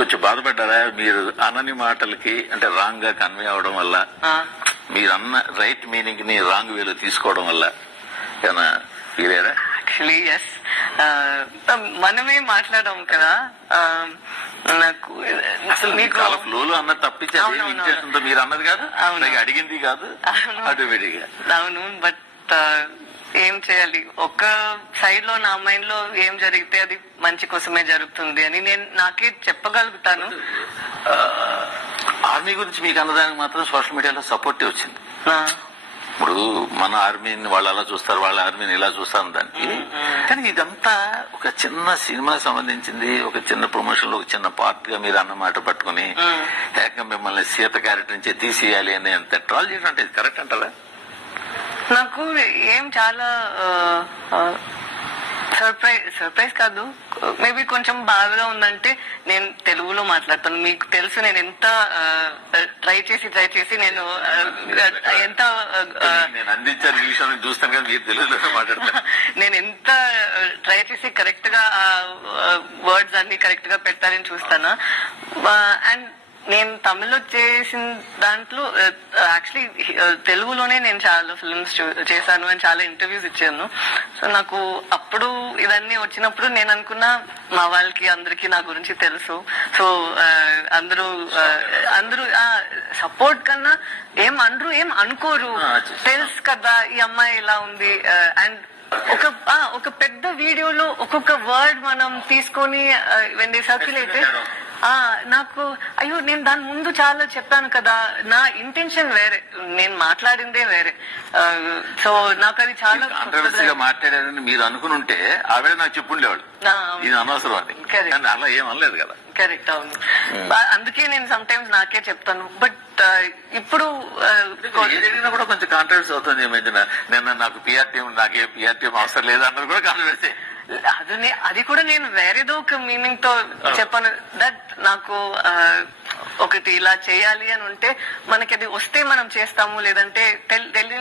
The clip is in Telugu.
కొంచెం బాధపడ్డారా మీరు అనని మాటలకి, అంటే రాంగ్ గా కన్వే అవడం వల్ల, మీరు అన్న రైట్ మీనింగ్ ని రాంగ్ వేలో తీసుకోవడం వల్ల ఏమైనా ఫీల్ అయ్యారా? యాక్చువల్లీ ఎస్, మనమే మాట్లాడాం కదా. నాకు అసలు మీకు చాలా ఫ్లోలో అన్న తప్పించారు, ఇంటెన్షన్తో మీరు అన్నది కాదు, అడిగింది కాదు, ఆటోమేటిక్గా. అవును, బట్ ఏం చేయాలి, ఒక్క సైడ్ లో నా మైండ్ లో ఏం జరిగితే అది మంచి కోసమే జరుగుతుంది అని నేను నాకే చెప్పగలుగుతాను. ఆర్మీ గురించి మీకు అన్నదానికి మాత్రం సోషల్ మీడియాలో సపోర్టే వచ్చింది. ఇప్పుడు మన ఆర్మీని వాళ్ళు అలా చూస్తారు, వాళ్ళ ఆర్మీని ఇలా చూస్తారు దానికి. కానీ ఇదంతా ఒక చిన్న సినిమాకి సంబంధించింది, ఒక చిన్న ప్రమోషన్ లో ఒక చిన్న పార్ట్ గా మీరు అన్నమాట పట్టుకుని ఏకంగా మిమ్మల్ని సీత క్యారెక్టర్ నుంచి తీసేయాలి అని అంత ట్రాల్ చేయడం అంటే కరెక్ట్ అంటారా? నాకు ఏం చాలా సర్ప్రైజ్ కాదు, మేబీ కొంచెం బాధగా ఉందంటే నేను తెలుగులో మాట్లాడతాను. మీకు తెలుసు నేను ఎంత ట్రై చేసి నేను ఎంత అందించాను ఈ విషయం చూస్తాను కదా, మీరు తెలుగులో మాట్లాడతాను. నేను ఎంత ట్రై చేసి కరెక్ట్ గా వర్డ్స్ అన్ని కరెక్ట్ గా పెట్టాలని చూస్తాను. అండ్ నేను తమిళ్లో చేసిన దాంట్లో యాక్చువల్లీ తెలుగులోనే నేను చాలా ఫిల్మ్స్ చేశాను అండ్ చాలా ఇంటర్వ్యూస్ ఇచ్చాను. సో నాకు అప్పుడు ఇవన్నీ వచ్చినప్పుడు నేను అనుకున్నా మా వాళ్ళకి అందరికి నా గురించి తెలుసు. సో అందరూ సపోర్ట్ కన్నా ఏం అనుకోరు, తెలుసు కదా ఈ అమ్మాయి ఇలా ఉంది. అండ్ ఒక పెద్ద వీడియోలో ఒక్కొక్క వర్డ్ మనం తీసుకొని వెన్ దే సర్క్యులేట్, నాకు అయ్యో నేను దాని ముందు చాలా చెప్పాను కదా, నా ఇంటెన్షన్ వేరే, నేను మాట్లాడిందే వేరే. సో నాకు అది చాలా మాట్లాడారని మీరు అనుకుని ఉంటే ఆవిడ నాకు చెప్పుండేవాళ్ళు ఇది అనవసరం అని, అలా ఏం అనలేదు కదా. కరెక్ట్, అవును. అందుకే నేను సమ్ టైమ్స్ నాకే చెప్తాను. బట్ ఇప్పుడు కూడా కొంచెం కాంట్రవర్సీ అవుతుంది. నిన్న నాకు పిఆర్టీఎం, నాకే పిఆర్టీఎం అవసరం లేదు అన్నది కూడా కాంట్రవర్సీ. అది కూడా నేను వేరేదో ఒక మీనింగ్ తో చెప్పాను. దట్ నాకు ఒకటి ఇలా చేయాలి అని ఉంటే మనకి అది వస్తే మనం చేస్తాము, లేదంటే తెలియని